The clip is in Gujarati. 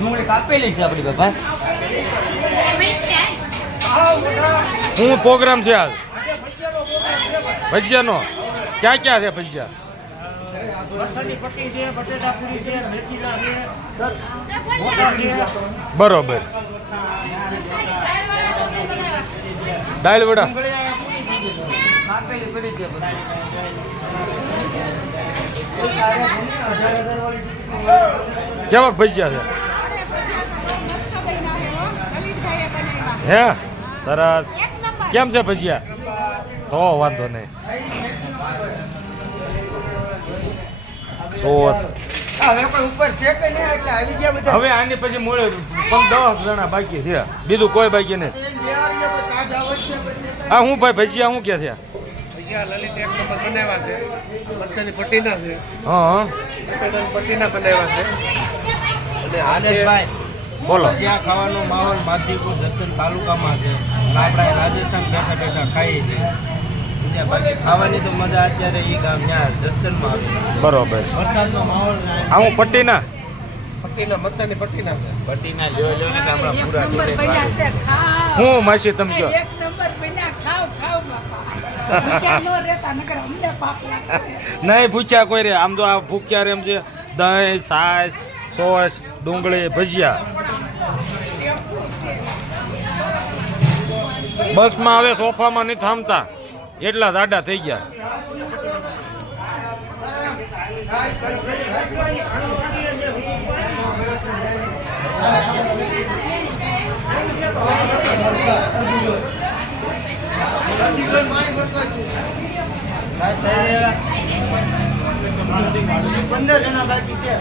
ડુંગળી કાપેલી છે આપણી બાપા. શું પ્રોગ્રામ છે આજ ભજીયાનો? ક્યાં ક્યાં છે ભજીયા? વરસાદી પટ્ટી છે, બટેટા પૂરી છે, મેથીના છે, મોટા છે. બરોબર. દાળ વડા કાપેલી પડી છે બધી. કેવા ભજીયા છે? હે સરસ. કેમ છે ભજીયા? તો વાંધો નહીં. સોસ હવે કોઈ ઉપર છે કે નહીં એટલે આવી ગયા બધા. હવે આની પછી મળે 10 જણા બાકી છે, બીજું કોઈ બાકી નહીં. હા હું ભાઈ ભજીયા શું કે છે? ભજીયા લલિત એક નંબર બનાવ્યા છે, મરચાની પટ્ટીના છે, હા બટેટાની પટ્ટીના બનાવ્યા છે. અને આદેશભાઈ બોલો. જ્યાં ખાવાનો માહોલ માધીપુર જસદણ તાલુકામાં છે. આપણા રાજસ્થાન બેઠા બેઠા ખાઈએ છીએ. ત્યાં બાકી ખાવાની તો મજા અત્યારે એ ગામ ત્યાં જસદણમાં આવે. બરોબર. વરસાદનો માહોલ આ હું પટ્ટીના પટ્ટીના મરચાની પટ્ટીના છે. પટ્ટીના જોઈ લો ને ગામડા પૂરા નંબર બન્યા છે ખાવ હું માસી તમે કહો. એક નંબર બન્યા ખાવ ખાવ બાપા ક્યાં નો રહેતા નકર અમને પાપ લાગે નહીં ભૂખ્યા કોઈ રે. આમ તો આ ભૂખ્યા રે એમ છે. દહીં છાશ સોસ ડુંગળી ભજીયા. બસમાં હવે સોફામાં નહીં થામતા, એટલા જાડા થઈ ગયા. પંદર જણા બાકી છે.